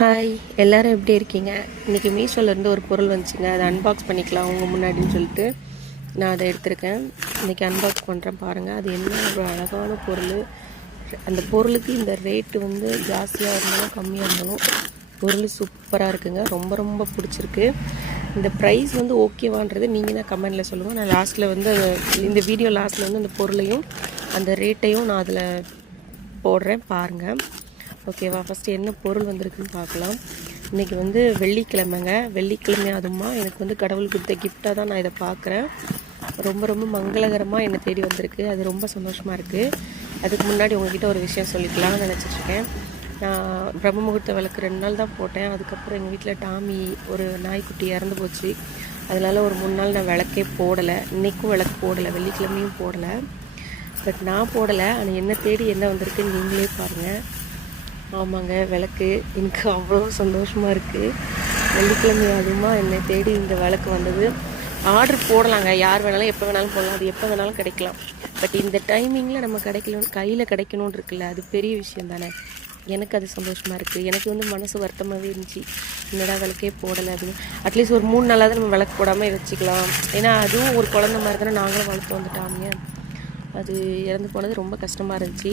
Hi எல்லோரும் எப்படி இருக்கீங்க? இன்றைக்கி மீஷோலேருந்து ஒரு பொருள் வந்துச்சுங்க. அதை அன்பாக்ஸ் பண்ணிக்கலாம் உங்கள் முன்னாடின்னு சொல்லிட்டு நான் அதை எடுத்திருக்கேன். இன்றைக்கி அன்பாக்ஸ் பண்ணுறேன் பாருங்கள். அது என்ன ஒரு அழகான பொருள். அந்த பொருளுக்கு இந்த ரேட்டு வந்து ஜாஸ்தியாக இருந்தாலும் கம்மியாக இருந்தாலும் பொருள் சூப்பராக இருக்குங்க. ரொம்ப ரொம்ப பிடிச்சிருக்கு. இந்த ப்ரைஸ் வந்து ஓகேவான்றது நீங்கள் தான் கமெண்டில் சொல்லுங்கள். நான் லாஸ்ட்டில் வந்து இந்த வீடியோ லாஸ்ட்டில் வந்து அந்த பொருளையும் அந்த ரேட்டையும் நான் அதில் போடுறேன் பாருங்கள். ஓகேவா? ஃபஸ்ட்டு என்ன பொருள் வந்திருக்குன்னு பார்க்கலாம். இன்றைக்கி வந்து வெள்ளிக்கிழமைங்க. வெள்ளிக்கிழமை அதுமா எனக்கு வந்து கடவுள் கொடுத்த கிஃப்டாக தான் நான் இதை பார்க்குறேன். ரொம்ப ரொம்ப மங்களகரமாக என்னை தேடி வந்திருக்கு. அது ரொம்ப சந்தோஷமாக இருக்குது. அதுக்கு முன்னாடி உங்கள்கிட்ட ஒரு விஷயம் சொல்லிக்கலாம்னு நினச்சிட்ருக்கேன். நான் பிரம்ம முகூர்த்த விளக்கு 2 நாள் தான் போட்டேன். அதுக்கப்புறம் எங்கள் வீட்டில் டாமி ஒரு நாய்க்குட்டி இறந்து போச்சு. அதனால் ஒரு 3 நாள் நான் விளக்கே போடலை. இன்றைக்கும் விளக்கு போடலை, வெள்ளிக்கிழமையும் போடலை. பட் நான் போடலை. ஆனால் என்னை தேடி என்ன வந்திருக்குன்னு நீங்களே பாருங்கள். ஆமாங்க, விளக்கு எனக்கு அவ்வளோ சந்தோஷமாக இருக்குது. வெள்ளிக்கிழமை அதுமா என்னை தேடி இந்த விளக்கு வந்தது. ஆர்டர் போடலாங்க, யார் வேணாலும் எப்போ வேணாலும் போடலாம், அது எப்போ வேணாலும் கிடைக்கலாம். பட் இந்த டைமிங்கில் நம்ம கையில் கிடைக்கணும்னு இருக்குல்ல, அது பெரிய விஷயம் தானே. எனக்கு அது சந்தோஷமாக இருக்குது. எனக்கு வந்து மனசு வருத்தமாகவே இருந்துச்சு, என்னடா விளக்கே போடலை அப்படின்னு. அட்லீஸ்ட் ஒரு 3 நாளாவது நம்ம விளக்கு போடாமல் வச்சுக்கலாம். ஏன்னா அதுவும் ஒரு குழந்த மாதிரி தானே நாங்களும் வளர்த்து வந்துட்டாங்க. அது இறந்து போனது ரொம்ப கஷ்டமாக இருந்துச்சு.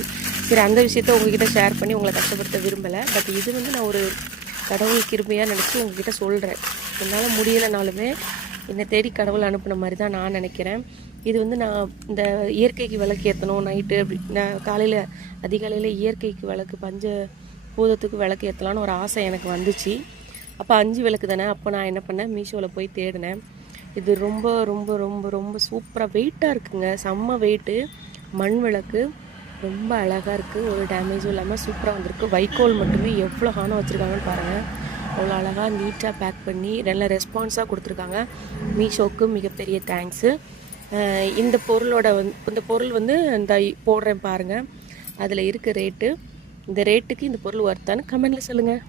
சரி, அந்த விஷயத்த உங்ககிட்ட ஷேர் பண்ணி உங்களை கஷ்டப்படுத்த விரும்பலை. பட் இது வந்து நான் ஒரு கடவுள் கிருபையாக நினச்சி உங்ககிட்ட சொல்கிறேன். என்னால் முடியலைனாலுமே என்னை தேடி கடவுள் அனுப்பின மாதிரி தான் நான் நினைக்கிறேன். இது வந்து நான் இந்த இயற்கைக்கு விளக்கு ஏற்றணும் நைட்டு அப்படி, நான் காலையில் அதிகாலையில் இயற்கைக்கு விளக்கு பஞ்ச பூதத்துக்கு விளக்கு ஏற்றலான்னு ஒரு ஆசை எனக்கு வந்துச்சு. அப்போ 5 விளக்கு தானே. அப்போ நான் என்ன பண்ணேன், மீஷோவில் போய் தேடினேன். இது ரொம்ப ரொம்ப ரொம்ப ரொம்ப சூப்பராக வெயிட்டாக இருக்குங்க. செம்ம வெயிட்டு. மண் விளக்கு ரொம்ப அழகாக இருக்குது. ஒரு டேமேஜும் இல்லாமல் சூப்பராக வந்திருக்கு. வைக்கோல் மட்டுமே எவ்வளோ ஹானம் வச்சுருக்காங்கன்னு பாருங்கள். அவ்வளோ அழகாக நீட்டாக பேக் பண்ணி நல்ல ரெஸ்பான்ஸாக கொடுத்துருக்காங்க. மீஷோவுக்கு மிகப்பெரிய தேங்க்ஸு. இந்த பொருள் வந்து இந்த போடுறேன் பாருங்கள். அதில் இருக்க ரேட்டு, இந்த ரேட்டுக்கு இந்த பொருள் ஒர்த்தான்னு கமெண்டில் சொல்லுங்கள்.